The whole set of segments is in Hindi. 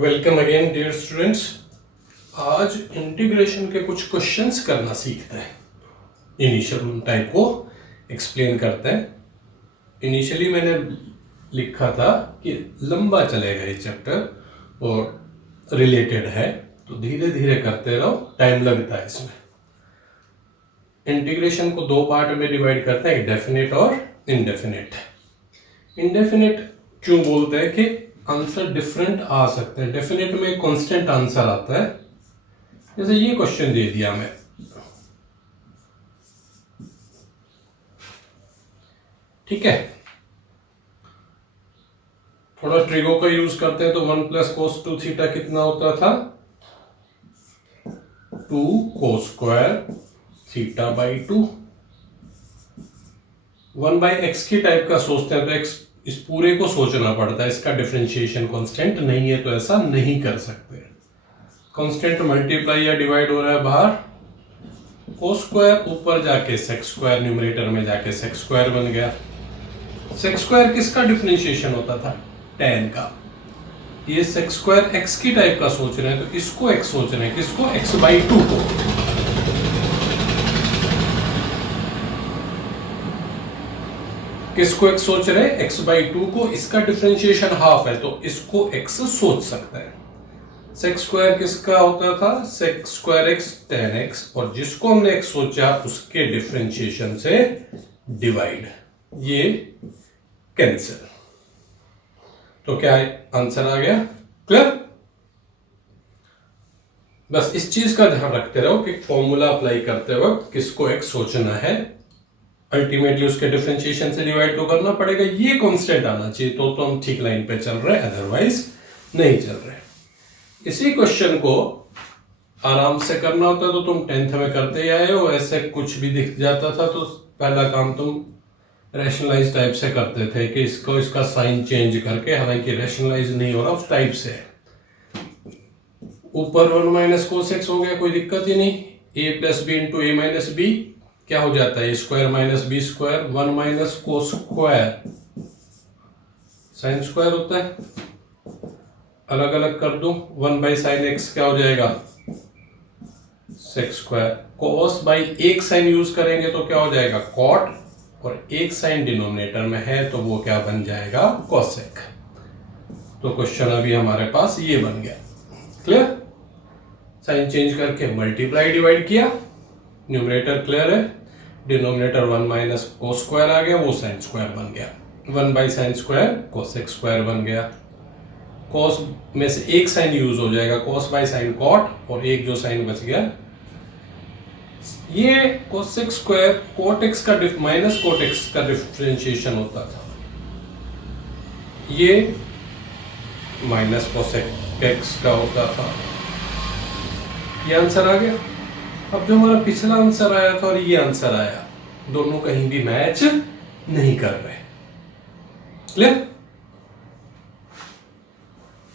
Welcome again dear students. आज इंटीग्रेशन के कुछ क्वेश्चंस करना सीखते हैं। इनिशियल टाइप को एक्सप्लेन करते हैं। इनिशियली मैंने लिखा था कि लंबा चलेगा ये चैप्टर और रिलेटेड है, तो धीरे धीरे करते रहो, टाइम लगता है इसमें। इंटीग्रेशन को दो पार्ट में डिवाइड करते हैं, डेफिनेट और इनडेफिनेट। इनडेफिनेट क्यों बोलते हैं कि आंसर डिफरेंट आ सकते हैं। डेफिनेट में कांस्टेंट आंसर आता है। जैसे ये क्वेश्चन दे दिया मैं, ठीक है, थोड़ा ट्रिगो का यूज करते हैं तो 1 प्लस कोस 2 थीटा कितना होता था, 2 cos square theta by 2। 1 by x की टाइप का सोचते हैं तो एक्स इस पूरे को सोचना पड़ता है, इसका डिफरेंशिएशन कांस्टेंट नहीं है तो ऐसा नहीं कर सकते। कांस्टेंट मल्टीप्लाई या डिवाइड हो रहा है बाहर, कोस स्क्वायर ऊपर जाके सेक्स स्क्वायर, न्यूमरेटर में जाके सेक्स स्क्वायर बन गया। सेक्स स्क्वायर किसका डिफरेंशिएशन होता था, tan का। ये सेक्स स्क्वायर एक्स की टाइप का सोच रहे हैं तो इसको एक्स सोच रहे हैं, किसको, एक्स बाई 2 को। किसको एक्स सोच रहे हैं, एक्स बाई 2 को। इसका डिफरेंशिएशन हाफ है तो इसको एक्स सोच सकता है। सेक्स स्क्वायर किसका होता था, sex square x tan x, और जिसको हमने एक्स सोचा उसके डिफरेंशिएशन से डिवाइड, ये कैंसिल। तो क्या आंसर आ गया, क्लियर। बस इस चीज का ध्यान रखते रहो कि फॉर्मूला अप्लाई करते वक्त किसको एक्स सोचना है, अल्टीमेटली उसके डिफरेंशिएशन से डिवाइड तो करना पड़ेगा। ये कांस्टेंट आना चाहिए तो हम ठीक लाइन पे चल रहे हैं, अदरवाइज नहीं चल रहे। इसी क्वेश्चन को आराम से करना होता तो तुम 10th में करते ही आए हो। ऐसे कुछ भी दिख जाता था तो पहला काम तुम रैशनलाइज टाइप से करते थे कि इसको इसका साइन चेंज करके, हालांकि रैशनलाइज नहीं हो रहा, उस टाइप से। ऊपर 1 माइनस कोस एक्स हो गया, कोई दिक्कत ही नहीं। A plus B into A minus B क्या हो जाता है, A square minus B square. 1 minus cos square sine square होता है, अलग अलग कर दूं। 1 बाई साइन एक्स क्या हो जाएगा, सेक्स स्क्वायर। कोस बाई एक साइन यूज करेंगे तो क्या हो जाएगा, कॉट, और एक साइन डिनोमिनेटर में है तो वो क्या बन जाएगा, कोसेक। तो क्वेश्चन अभी हमारे पास ये बन गया, क्लियर। साइन चेंज करके मल्टीप्लाई डिवाइड किया, न्यूमरेटर क्लियर है, डिनोमिनेटर 1 माइनस कोस स्क्वायर आ गया, वो साइन स्क्वायर बन गया। 1 by sine square cosec square बन गया। कॉस में से एक साइन यूज हो जाएगा, कॉस बाई साइन कॉट, और एक जो साइन बच गया ये कोसेक स्क्वायर कोट एक्स का माइनस कोट एक्स का डिफरेंशिएशन होता था, ये माइनस कोसेक एक्स का होता था। ये आंसर आ गया। अब जो हमारा पिछला आंसर आया था और ये आंसर आया, दोनों कहीं भी मैच नहीं कर रहे, क्लियर।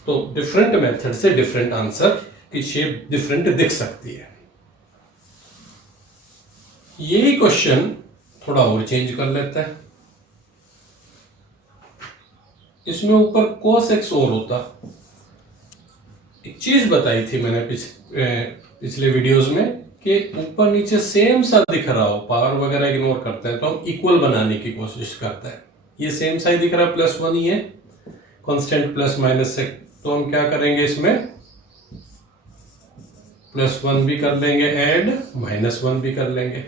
तो डिफरेंट मेथड से डिफरेंट आंसर की शेप डिफरेंट दिख सकती है। यही क्वेश्चन थोड़ा और चेंज कर लेते हैं। इसमें ऊपर cos x और होता। एक चीज बताई थी मैंने पिछले वीडियोस में कि ऊपर नीचे सेम सा दिख रहा हो, पावर वगैरह इग्नोर करते हैं तो हम इक्वल बनाने की कोशिश करते हैं। ये सेम सा ही दिख रहा है, +1 ही है, कांस्टेंट प्लस माइनस से, तो हम क्या करेंगे, इसमें +1 भी कर लेंगे ऐड, -1 भी कर लेंगे।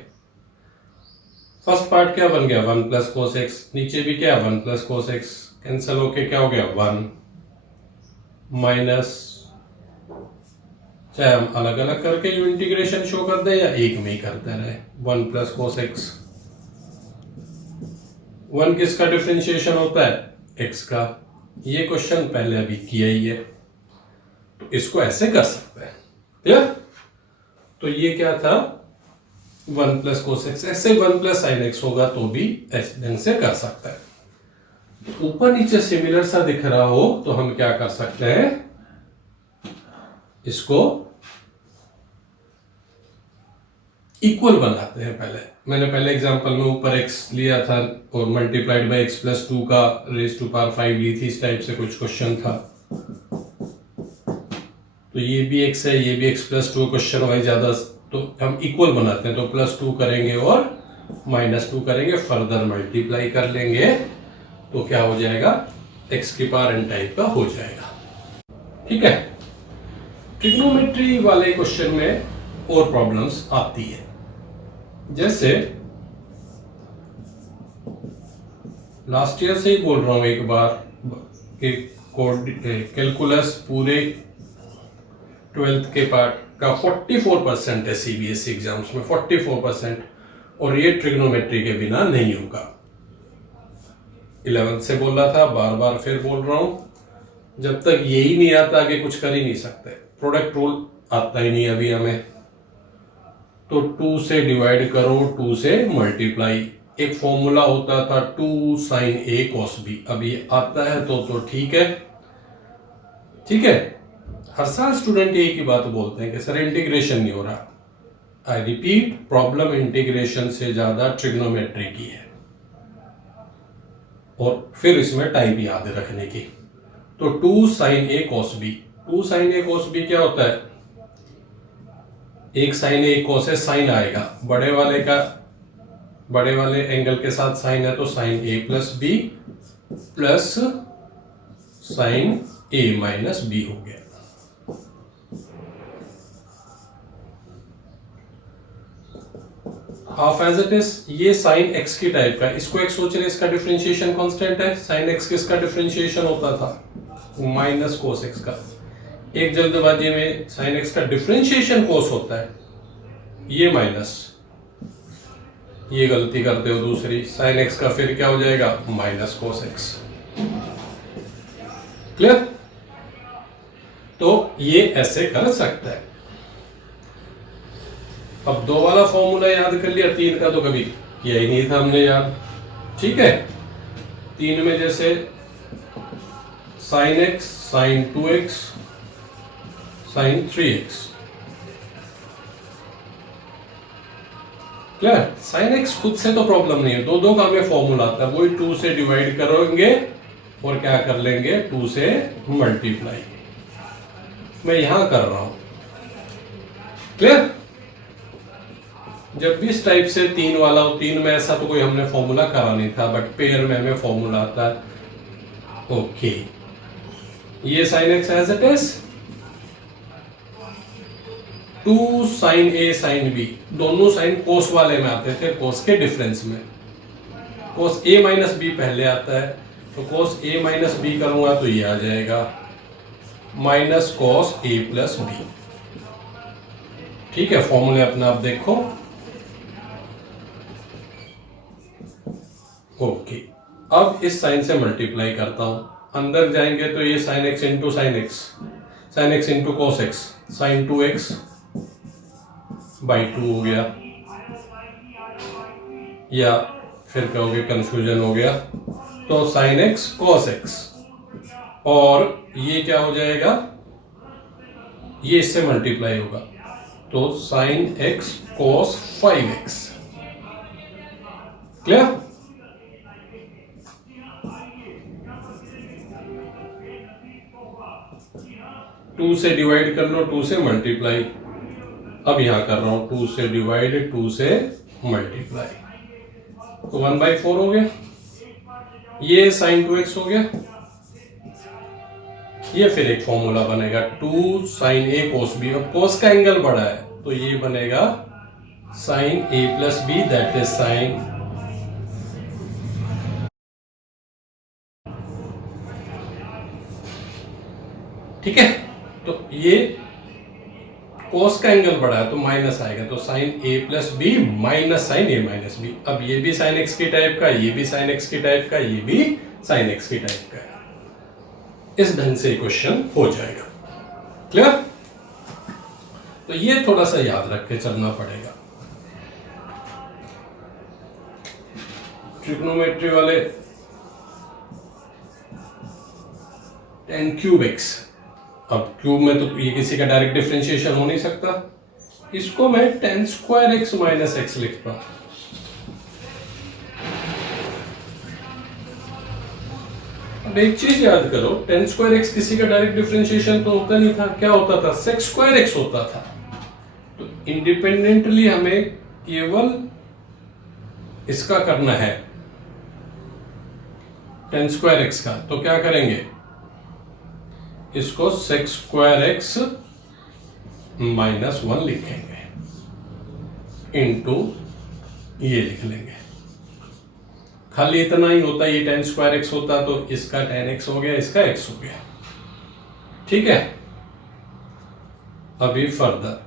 फर्स्ट पार्ट क्या बन गया, 1 प्लस कोस एक्स, नीचे भी क्या 1 प्लस कोस एक्स, कैंसिल होके क्या हो गया 1 माइनस, चाहे हम अलग अलग करके इंटीग्रेशन शो कर दे या एक में ही करते रहे, 1 प्लस कोस एक्स। 1 किसका डिफरेंशिएशन होता है, एक्स का। ये क्वेश्चन पहले अभी किया ही है तो इसको ऐसे कर सकते हैं, क्लियर। तो ये क्या था, 1 प्लस कोस एक्स, ऐसे 1 प्लस साइन एक्स होगा तो भी ऐसे ढंग से कर सकता है। ऊपर नीचे सिमिलर सा दिख रहा हो तो हम क्या कर सकते हैं, इसको इक्वल बनाते हैं। मैंने पहले एग्जांपल में ऊपर x लिया था और मल्टीप्लाइड बाय x प्लस 2 का रेज टू पावर 5 ली थी, इस टाइप से कुछ क्वेश्चन था। तो ये भी x है, ये भी x प्लस 2, क्वेश्चन वाइज ज़्यादा तो हम इक्वल बनाते हैं, तो +2 करेंगे और -2 करेंगे, फर्दर मल्टीप्लाई कर लेंगे तो क्या हो जाएगा, x की पावर n टाइप का हो जाएगा। ठीक है, ट्रिग्नोमेट्री वाले क्वेश्चन में और प्रॉब्लम्स आती है, जैसे लास्ट ईयर से ही बोल रहा हूं एक बार कि कैलकुलस पूरे 12th के पार्ट का 44% है सीबीएसई एग्जाम्स में, 44%, और ये ट्रिग्नोमेट्री के बिना नहीं होगा। 11th से बोल रहा था, बार बार फिर बोल रहा हूं, जब तक यही नहीं आता आगे कुछ कर ही नहीं सकते। प्रोडक्ट रूल आता ही नहीं अभी हमें, तो 2 से डिवाइड करो, 2 से मल्टीप्लाई, एक फॉर्मूला होता था 2 sin a cos b, अभी आता है तो ठीक है। ठीक है, हर साल स्टूडेंट यही की बात बोलते हैं कि सर इंटीग्रेशन नहीं हो रहा। आई रिपीट, प्रॉब्लम इंटीग्रेशन से ज्यादा ट्रिग्नोमेट्री की है, और फिर इसमें टाइप याद रखने की। तो 2 sin a cos b, 2 sin a cos b क्या होता है, एक sin a cos है, साइन आएगा, बड़े वाले एंगल के साथ साइन है, तो sin a plus b plus sin a minus b हो गया। हाफ एज इट इज, ये sin x की टाइप का, इसको x सोच रहे, इसका डिफरेंशिएशन कांस्टेंट है। sin x किसका डिफरेंशिएशन होता था, माइनस cos x का। एक जल्दबाजी में sin x का डिफरेंशिएशन cos होता है, ये माइनस, ये गलती करते हो दूसरी, sin x का फिर क्या हो जाएगा, माइनस cos x। क्लियर? तो ये ऐसे कर सकता है। अब 2 वाला फॉर्मूला याद कर लिया, 3 का तो कभी किया ही नहीं था हमने याद। ठीक है, 3 में जैसे sin x, sin 2x, sin 3x, clear? sin x खुद से तो प्रॉब्लम नहीं है, दो का हमें फॉर्मूला आता है, वही 2 से डिवाइड करोगे और क्या कर लेंगे, 2 से मल्टीप्लाई। मैं यहां कर रहा हूं, क्लियर? जब भी इस टाइप से 3 वाला हो, 3 में ऐसा तो कोई हमने फॉर्मूला करा नहीं था, बट पेयर में हमें फॉर्मूला आता है। ओके, ये sin x as it is, 2 sin a sin b, दोनों साइन कोस वाले में आते थे, कोस के डिफरेंस में। कोस a माइनस बी पहले आता है, तो कोस a माइनस बी करूंगा तो ये आ जाएगा minus cos a plus b. ठीक है, फॉर्मूले अपना आप देखो। ओके, अब इस साइन से मल्टीप्लाई करता हूं, अंदर जाएंगे तो ये sin x into sin x into cos x, sin 2x by 2 हो गया, या फिर कहोगे कंफ्यूजन हो गया, तो sin x cos x, और ये क्या हो जाएगा, ये इससे मल्टीप्लाई होगा, तो sin x cos 5x। Clear? Two से डिवाइड कर लो, 2 से मल्टीप्लाई, अब यहां कर रहा हूं 2 से डिवाइड, 2 से मल्टीप्लाई, तो 1/4 हो गया, ये sin 2x हो गया, ये फिर एक फॉर्मूला बनेगा 2 sin a cos b, अब cos का एंगल बड़ा है तो ये बनेगा sin a plus b, that is sin, ठीक है, तो ये cos का एंगल बढ़ा है तो माइनस आएगा, तो sin a plus b minus sin a minus b. अब ये भी sin x की टाइप का, ये भी sin x की टाइप का, ये भी sin x की टाइप का है। इस ढंग से क्वेश्चन हो जाएगा। क्लियर? तो ये थोड़ा सा याद रख के चलना पड़ेगा। ट्रिग्नोमेट्री वाले 10 क्यूब x, अब क्यूब में तो ये किसी का डायरेक्ट डिफरेंशिएशन हो नहीं सकता, इसको मैं 10 स्क्वायर x माइनस x लिखता हूं। अब एक चीज याद करो, टेन स्क्वायर एक्स किसी का डायरेक्ट डिफरेंशिएशन तो होता नहीं था, क्या होता था, सेक स्क्वायर एक्स होता था। तो इंडिपेंडेंटली हमें केवल इसका करना है, टेन स्क्वायर एक्स का। तो क्या करेंगे, इसको सेक स्क्वायर एक्स -1 लिखेंगे इनटू ये लिख लेंगे। खाली इतना ही होता, ये टेन स्क्वायर एक्स होता तो इसका टेन एक्स हो गया, इसका एक्स हो गया। ठीक है, अभी फर्दर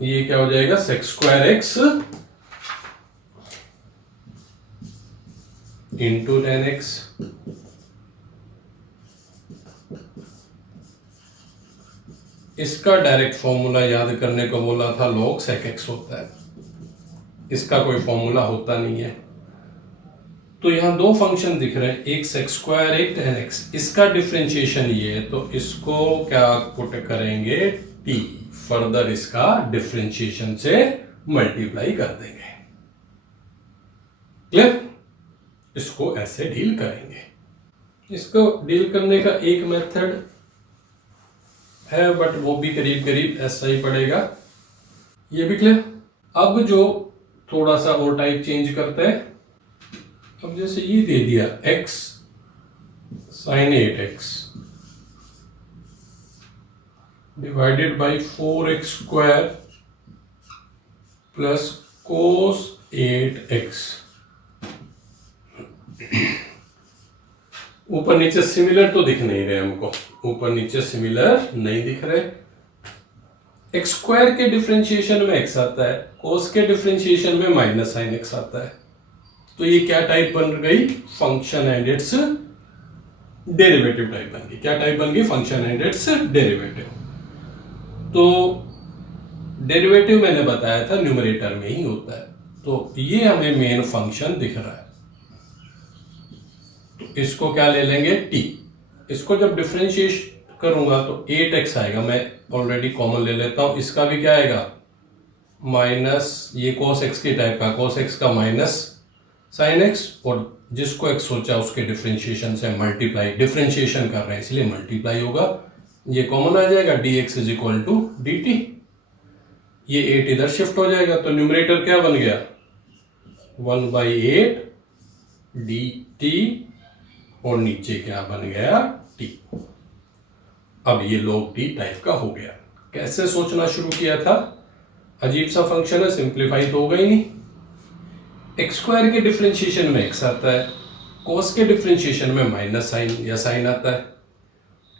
ये क्या हो जाएगा, sec square x into tan x. इसका डायरेक्ट फॉर्मूला याद करने को बोला था, log sec x होता है, इसका कोई फॉर्मूला होता नहीं है। तो यहां दो फंक्शन दिख रहे हैं, एक सेक स्क्वायर एक टेन एक्स, इसका डिफरेंशिएशन ये है, तो इसको क्या पुट करेंगे, t, फर्दर इसका डिफरेंशिएशन से मल्टीप्लाई कर देंगे। क्लियर, इसको ऐसे डील करेंगे। इसको डील करने का एक मेथड है, बट वो भी करीब करीब ऐसा ही पड़ेगा। ये भी क्लियर। अब जो थोड़ा सा और टाइप चेंज करते हैं, अब जैसे ये दे दिया x sin 8x divided by 4x square plus cos 8x। ऊपर नीचे सिमिलर तो दिख नहीं रहे हमको, ऊपर नीचे सिमिलर नहीं दिख रहे। एक्स स्क्वायर के डिफरेंशिएशन में x आता है, कोस के डिफरेंशिएशन में माइनस साइन x आता है। तो ये क्या टाइप बन गई, function and it's derivative type बन गई। क्या टाइप बन गई, फंक्शन एंड इट्स डेरिवेटिव। तो डेरिवेटिव मैंने बताया था न्यूमरेटर में ही होता है, तो ये हमें मेन फंक्शन दिख रहा है। तो इसको क्या ले लेंगे, t। इसको जब डिफरेंशिएट करूंगा तो 8x आएगा, मैं ऑलरेडी कॉमन ले लेता हूं। इसका भी क्या आएगा, माइनस, ये cos x के टाइप का, cos x का माइनस sin x, और जिसको x सोचा उसके डिफरेंशिएशन से मल्टीप्लाई, डिफरेंशिएशन कर रहे हैं इसलिए मल्टीप्लाई होगा। ये कॉमन आ जाएगा, dx is equal to dt। ये 8 इधर शिफ्ट हो जाएगा, तो न्यूमरेटर क्या बन गया, 1/8 dt, और नीचे क्या बन गया, t। अब ये log t टाइप का हो गया। कैसे सोचना शुरू किया था, अजीब सा फंक्शन है, सिंप्लीफाई तो होगा ही नहीं। एक्स स्क्वायर के डिफरेंशिएशन में x आता है, cos के डिफरेंशिएशन में माइनस साइन या साइन आता है,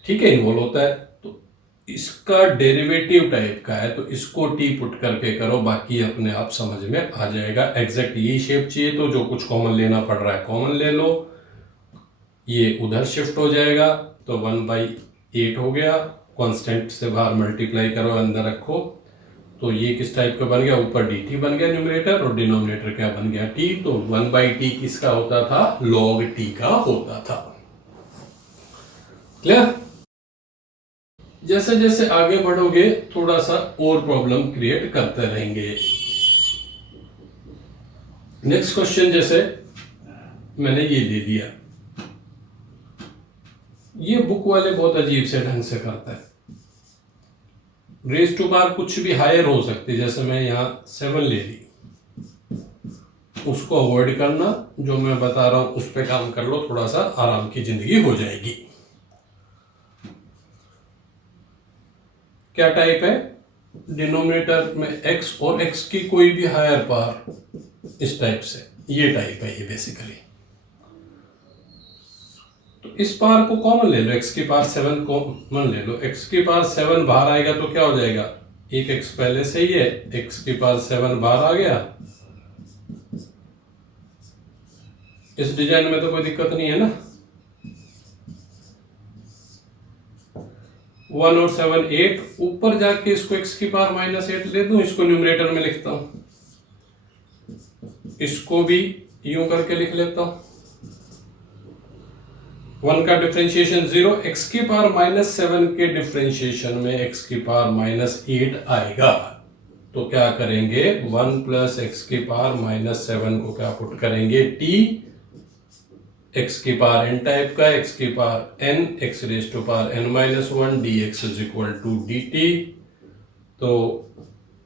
ठीक है, इन्वॉल्व होता है। तो इसका डेरिवेटिव टाइप का है, तो इसको t पुट करके करो, बाकी अपने आप समझ में आ जाएगा। एग्जैक्ट ये शेप चाहिए तो जो कुछ कॉमन लेना पड़ रहा है कॉमन ले लो, ये उधर शिफ्ट हो जाएगा, तो 1/8 हो गया, कांस्टेंट से बाहर मल्टीप्लाई करो, अंदर रखो, तो ये किस टाइप का बन गया, ऊपर dt बन गया न्यूमरेटर, और डिनोमिनेटर क्या बन गया, t। तो 1/t किसका होता था, log t का होता था। क्लियर। जैसे जैसे आगे बढ़ोगे थोड़ा सा और प्रॉब्लम क्रिएट करते रहेंगे। नेक्स्ट क्वेश्चन, जैसे मैंने ये दे दिया, ये बुक वाले बहुत अजीब से ढंग से करता है। रेज टू पावर कुछ भी हायर हो सकती है, जैसे मैं यहां 7 ले ली, उसको अवॉइड करना, जो मैं बता रहा हूं उस पर काम कर लो, थोड़ा सा आराम की जिंदगी हो जाएगी। क्या टाइप है, डिनोमिनेटर में x और x की कोई भी हायर पावर, इस टाइप से, ये टाइप है ये बेसिकली। तो इस पावर को कॉमन ले लो, x की पावर 7 कॉमन ले लो, x की पावर 7 बाहर आएगा तो क्या हो जाएगा, एक x पहले से ही है, x की पावर 7 बाहर आ गया। इस डिजाइन में तो कोई दिक्कत नहीं है ना, 1 और 7 8, ऊपर जाके इसको x की पावर -8 ले दूं, इसको न्यूमरेटर में लिखता हूं, इसको भी यूं करके लिख लेता हूं। 1 का डिफरेंशिएशन 0, x की पावर -7 के डिफरेंशिएशन में x की पावर -8 आएगा, तो क्या करेंगे, 1 + x की पावर -7 को क्या पुट करेंगे, t, एक्स की पावर एन टाइप का, एक्स की power n, x raise to power n minus one, d x is equal to d t. तो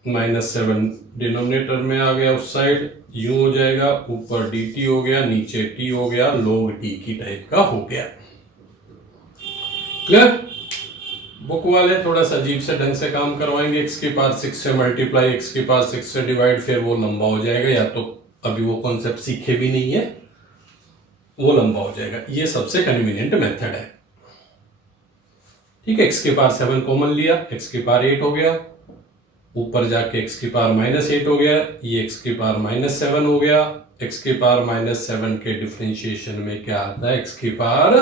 -7 डिनोमिनेटर में आ गया, उस साइड यू हो जाएगा, ऊपर डी टी हो गया, नीचे टी हो गया, log टी की टाइप का हो गया। क्लियर? बुक वाले थोड़ा सा अजीब से ढंग से काम करवाएंगे, एक्स की पावर 6 से मल्टीप्लाई, एक्स की पावर 6 से डिवाइड, फिर वो लंबा हो जाएगा, या तो अभी वो कॉन्सेप्ट सीखे भी नहीं है, वो लंबा हो जाएगा। ये सबसे कन्वीनियंट मेथड है। ठीक है, एक्स की पावर 7 कॉमन लिया, एक्स की पावर 8 हो गया, ऊपर जाके एक्स की पावर -8 हो गया, ये एक्स की पावर -7 हो गया। एक्स की पावर -7 के डिफरेंशिएशन में क्या आता है, एक्स की पावर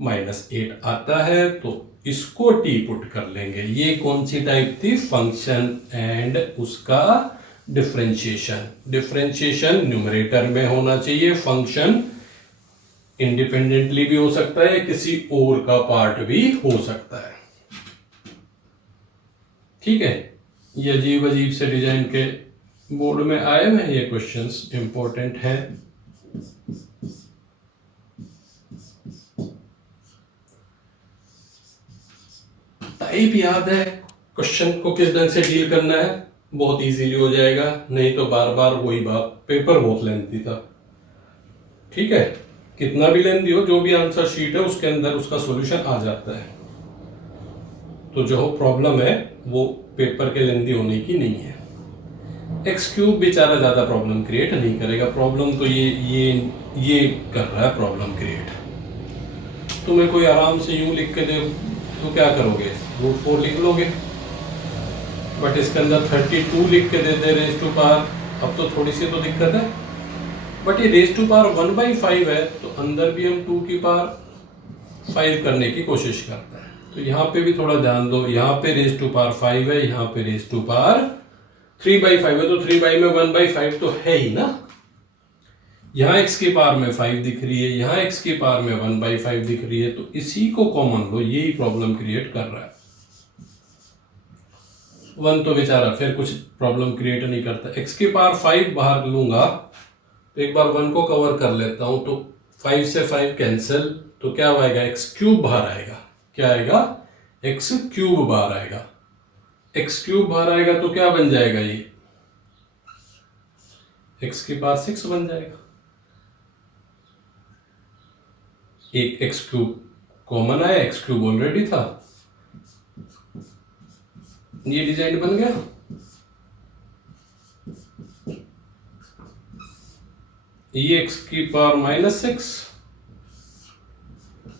-8 आता है, तो इसको टी पुट कर लेंगे। ये कौन सी टाइप थी, फंक्शन एंड उसका डिफरेंशिएशन। डिफरेंशिएशन न्यूमरेटर में होना चाहिए, फंक्शन इंडिपेंडेंटली भी हो सकता है, किसी और का पार्ट भी हो सकता है। ठीक है, ये अजीब अजीब से डिजाइन के बोर्ड में आए हुए ये क्वेश्चंस इंपॉर्टेंट हैं। टाइप याद है, क्वेश्चन को किस ढंग से डील करना है, बहुत इजीली हो जाएगा। नहीं तो बार बार वही बात, पेपर बहुत लेंथी था। ठीक है, कितना भी लेंथी हो, जो भी आंसर शीट है उसके अंदर उसका सॉल्यूशन आ जाता है। तो जो प्रॉब्लम है वो पेपर के लेंथी होने की नहीं है। एक्स क्यूब बेचारा ज्यादा प्रॉब्लम क्रिएट नहीं करेगा, प्रॉब्लम तो ये कर रहा है प्रॉब्लम क्रिएट। तुम्हें कोई आराम से यूं लिख के दे तो क्या करोगे, √4 लिख लोगे, बट इसके अंदर 32 लिख के दे दे रेज टू पावर, अब तो थोड़ी सी तो दिक्कत है। बट ये रेज टू पावर 1/5 है, तो अंदर भी हम 2 की पावर 5 करने की कोशिश करते हैं। तो यहाँ पे भी थोड़ा ध्यान दो, यहाँ पे रेज टू पावर 5 है, यहाँ पे रेज टू पावर 3/5 है, तो 3 में 1/5 तो है ही ना। यहाँ x की पावर में 5 दिख रही है, यहाँ x की पावर में 1/5 दिख रही है, तो इसी को कॉमन लो, यही प्रॉब्लम क्रिएट कर रहा है। 1 तो बेचारा फिर कुछ प्रॉब्लम क्रिएट नहीं करता। x की पावर 5 बाहर लूंगा तो एक बार 1 को कवर कर लेता हूं, तो 5 से 5 कैंसिल, तो क्या आएगा, एक्स क्यूब बाहर आएगा। क्या आएगा, एक्स क्यूब बाहर आएगा। एक्स क्यूब बाहर आएगा तो क्या बन जाएगा, ये एक्स की पावर 6 बन जाएगा। एक एक्स क्यूब कॉमन आया, एक्स क्यूब ऑलरेडी था, ये डिजाइन बन गया। ये एक्स की पावर -6,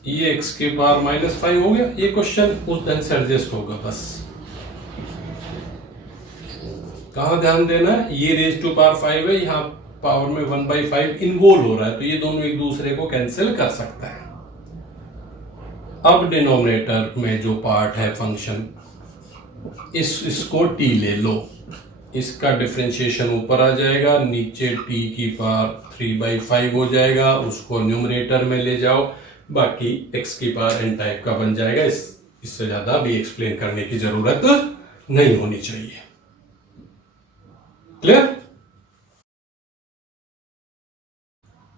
ये एक्स की पावर -5 हो गया। ये क्वेश्चन उस ढंग से एडजस्ट होगा। बस कहां ध्यान देना है, ये रेज टू पावर 5 है, यहां पावर में 1/5 इन्वॉल्व हो रहा है, तो ये दोनों एक दूसरे को कैंसिल कर सकता है। अब डिनोमिनेटर में जो पार्ट है फंक्शन, इसको टी ले लो, इसका डिफरेंशिएशन ऊपर आ जाएगा, नीचे t की पावर 3/5 हो जाएगा, उसको न्यूमरेटर में ले जाओ, बाकी x की पावर n टाइप का बन जाएगा। इससे ज्यादा भी एक्सप्लेन करने की जरूरत नहीं होनी चाहिए। क्लियर?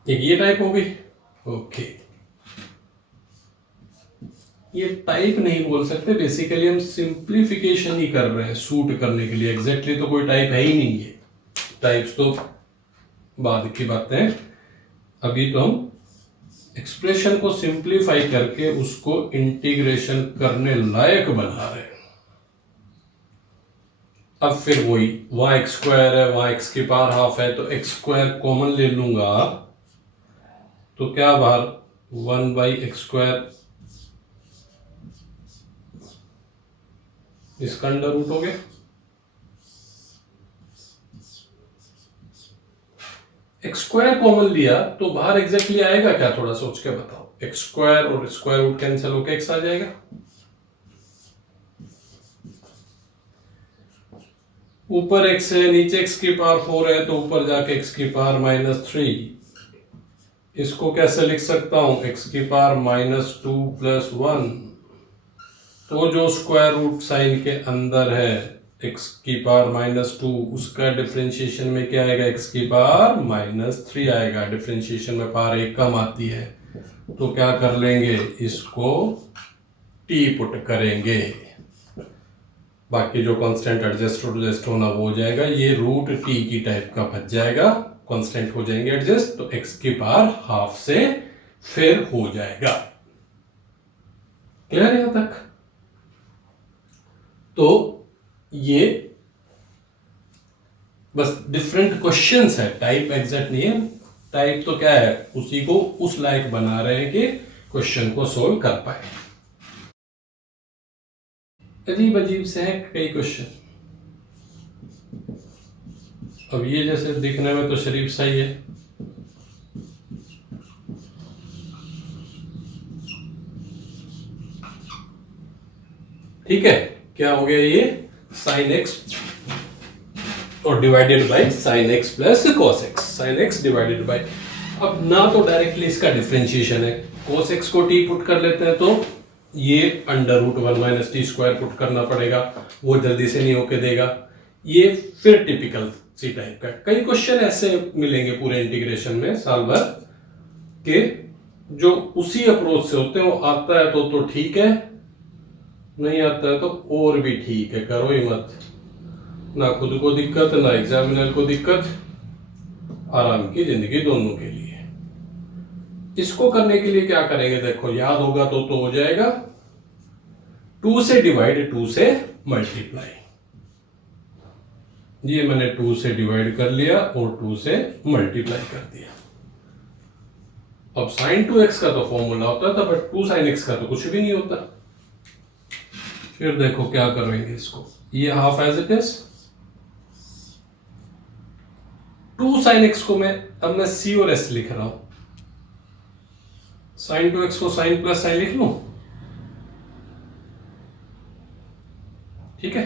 एक ये टाइप हो गई। ओके, ये टाइप नहीं बोल सकते, बेसिकली हम सिंप्लीफिकेशन ही कर रहे हैं सूट करने के लिए। एग्जैक्टली तो कोई टाइप है ही नहीं है, टाइप्स तो बाद की बातें हैं। अभी तो हम एक्सप्रेशन को सिंप्लीफाई करके उसको इंटीग्रेशन करने लायक बना रहे हैं। अब फिर वही, वहां x² है, वहां x की पावर हाफ है, तो x² कॉमन ले लूंगा, तो क्या बाहर 1/x², इसका अंडर रूट हो गया। x² कॉमन लिया तो बाहर एग्जैक्टली आएगा क्या, थोड़ा सोच के बताओ। x² और स्क्वायर रूट कैंसिल होकर x आ जाएगा। ऊपर x है, नीचे x की पावर 4 है, तो ऊपर जाके x की पावर -3। इसको कैसे लिख सकता हूं, x की पावर -2 + 1, तो जो स्क्वायर रूट साइन के अंदर है x की पावर -2, उसका डिफरेंशिएशन में क्या आएगा, x की पावर -3 आएगा। डिफरेंशिएशन में पावर 1 कम आती है, तो क्या कर लेंगे, इसको टी पुट करेंगे, बाकी जो कांस्टेंट एडजस्ट होना वो हो जाएगा, ये रूट टी की टाइप का बच जाएगा, कांस्टेंट हो जाएंगे एडजस्ट, तो एक्स की पावर हाफ से फिर हो जाएगा। क्लियर यहां तक? तो ये बस डिफरेंट क्वेश्चंस है, टाइप एग्जैक्ट नहीं है। टाइप तो क्या है, उसी को उस लायक बना रहे हैं कि क्वेश्चन को सोल्व कर पाए। अजीब अजीब से हैं कई क्वेश्चन। अब ये जैसे दिखने में तो शरीफ सही है, ठीक है, क्या हो गया ये साइन एक्स और divided by sign x plus cos x, sine x divided by, अब ना तो डायरेक्टली इसका डिफरेंशिएशन है, cos x को t पुट कर लेते हैं तो ये under root 1 minus t square put करना पड़ेगा, वो जल्दी से नहीं होके देगा। ये फिर टिपिकल सी टाइप का, कई क्वेश्चन ऐसे मिलेंगे पूरे इंटीग्रेशन में साल भर के, जो उसी अप्रोच से होते हैं, वो आता है तो ठीक है, नहीं आता है तो और भी ठीक है, करो ही मत, ना खुद को दिक्कत ना एग्जामिनर को दिक्कत, आराम की जिंदगी दोनों के लिए। इसको करने के लिए क्या करेंगे, देखो याद होगा तो हो जाएगा, 2 से डिवाइड 2 से मल्टीप्लाई, ये मैंने 2 से डिवाइड कर लिया और 2 से मल्टीप्लाई कर दिया। अब साइन 2x का तो फॉर्मूला होता था, बट 2 साइन x का तो कुछ भी नहीं होता। फिर देखो क्या करेंगे इसको, ये half as it is, 2 sine x को अब मैं c और s लिख रहा हूं, साइन 2x को साइन प्लस साइन लिख लूं, ठीक है,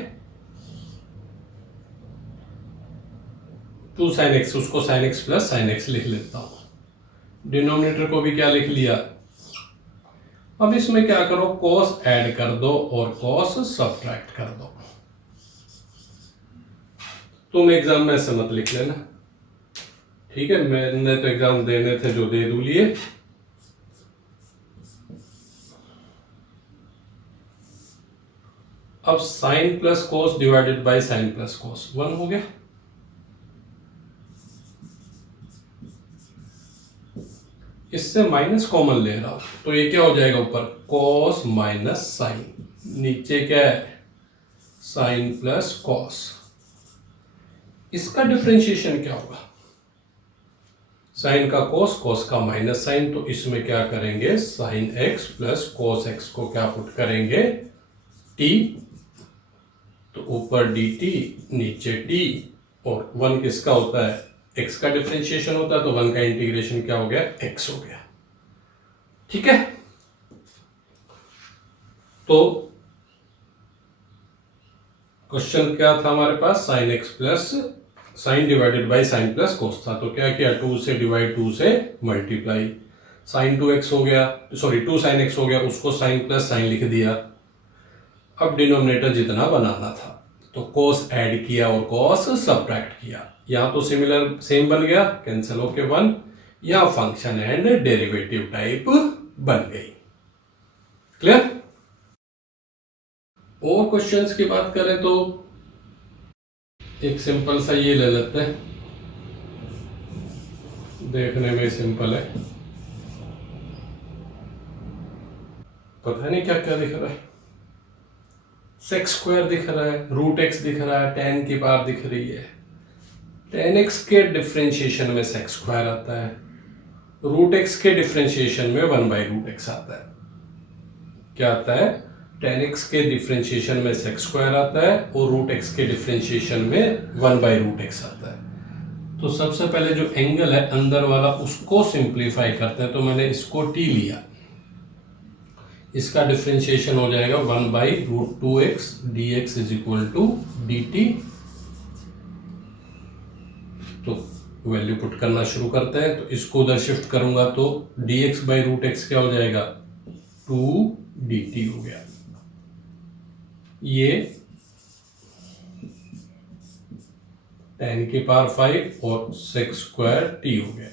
2 साइन एक्स, उसको sign x plus sine x लिख लेता हूं, डिनोमिनेटर को भी क्या लिख लिया। अब इसमें क्या करो, कॉस ऐड कर दो और कॉस सब्ट्रैक्ट कर दो। तुम एग्जाम में ऐसे मत लिख लेना, ठीक है, मैंने तो एग्जाम देने थे जो दे दूं लिए। अब sine plus cos divided by sine plus cos 1 हो गया, इससे माइनस कॉमन ले रहा हूं तो ये क्या हो जाएगा, ऊपर कॉस माइनस साइन, नीचे क्या है साइन प्लस कॉस। इसका डिफरेंशिएशन क्या होगा, साइन का कॉस, कॉस का माइनस साइन, तो इसमें क्या करेंगे, sign x plus cos x को क्या पुट करेंगे, टी, तो ऊपर डी टी नीचे टी, और 1 किसका होता है, x का डिफरेंशिएशन होता है, तो 1 का इंटीग्रेशन क्या हो गया, x हो गया, ठीक है। तो क्वेश्चन क्या था हमारे पास, sine x plus sine divided by sine plus cos था, तो क्या किया, 2 से डिवाइड 2 से मल्टीप्लाई, साइन 2x हो गया, सॉरी 2 साइन x हो गया, उसको साइन प्लस साइन लिख दिया। अब डिनोमिनेटर जितना बनाना था तो कॉस ऐड किया और कॉस सब्ट्रैक्ट किया, यहां तो सिमिलर सेम बन गया, कैंसिल होके 1, या फंक्शन एंड डेरिवेटिव टाइप बन गई। क्लियर? और क्वेश्चंस की बात करें तो एक सिंपल सा ये ले लेते हैं, देखने में सिंपल है, पता नहीं क्या क्या दिख रहा है, सेक्स स्क्वायर दिख रहा है, रूट एक्स दिख रहा है, टेन की पावर दिख रही है, टेन एक्स के डिफरेंशिएशन में सेक्स स्क्वायर आता है, रूट एक्स के डिफरेंशिएशन में 1 बाई रूट एक्स आता है, क्या आता है, टेन एक्स के डिफरेंशिएशन में सेक्स स्क्वायर आता है और रूट एक्स के डिफरेंशिएशन में 1 बाई रूट एक्स आता है। तो सबसे पहले जो एंगल है अंदर वाला उसको सिंप्लीफाई करते हैं, तो मैंने इसको टी लिया, इसका डिफरेंशिएशन हो जाएगा 1 by root 2x dx is equal to dt। तो वैल्यू पुट करना शुरू करते हैं, तो इसको उधर शिफ्ट करूंगा तो dx बाई रूट एक्स क्या हो जाएगा, 2 dt हो गया, ये 10 की पावर 5 और सेक्स स्क्वायर t हो गया।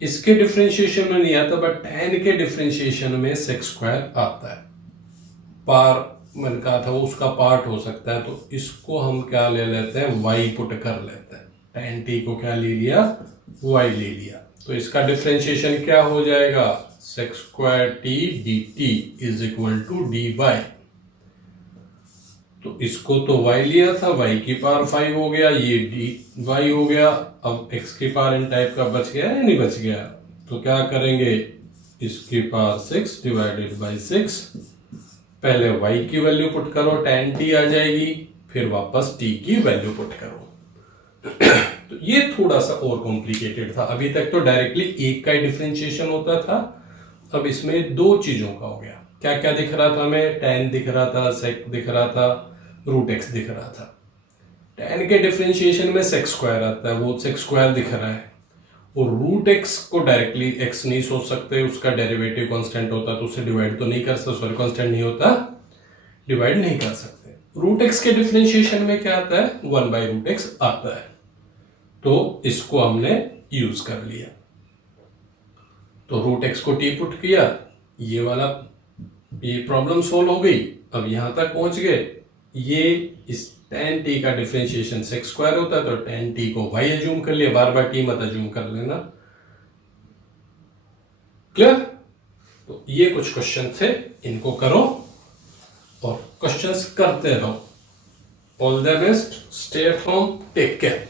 इसके डिफरेंशिएशन में नहीं आता, बट tan के डिफरेंशिएशन में sec स्क्वायर आता है। पार मैंने कहा था वो उसका पार्ट हो सकता है, तो इसको हम क्या ले लेते हैं, y पुट कर लेते हैं। tan t को क्या ले लिया, y ले लिया, तो इसका डिफरेंशिएशन क्या हो जाएगा, sec square t dt is equal to dy। तो इसको तो y लिया था, y की पावर 5 हो गया, ये dy हो गया। अब x की पावर इन टाइप का बच गया या नहीं बच गया, तो क्या करेंगे, इसकी पावर 6 डिवाइडेड बाई 6, पहले y की वैल्यू पुट करो, tan t आ जाएगी, फिर वापस t की वैल्यू पुट करो। तो ये थोड़ा सा और कॉम्प्लिकेटेड था। अभी तक तो डायरेक्टली एक का ही डिफरेंशिएशन होता था, अब इसमें दो चीजों का हो गया। क्या क्या दिख रहा था हमें, tan दिख रहा था, sec दिख रहा था, रूट एक्स दिख रहा था। tan के डिफरेंशिएशन में sec स्क्वायर आता है, वो sec स्क्वायर दिख रहा है, और रूट एक्स को डायरेक्टली x नहीं सोच सकते, उसका डेरिवेटिव कांस्टेंट होता तो उसे डिवाइड तो नहीं कर सकते, सॉरी कांस्टेंट नहीं होता, डिवाइड नहीं कर सकते। रूट एक्स के डिफरेंशिएशन में क्या आता है, 1 बाई रूट एक्स आता है, तो इसको हमने यूज कर लिया। तो रूट एक्स को टी पुट किया, ये वाला ये प्रॉब्लम सोल्व हो गई। अब यहां तक पहुंच गए, ये इस tan t का डिफरेंशिएशन sec स्क्वायर होता है, तो tan t को y अज्यूम कर लिया, बार बार t मत अज्यूम कर लेना। क्लियर? तो ये कुछ क्वेश्चन थे, इनको करो और क्वेश्चंस करते रहो। All the best, stay at home, take care.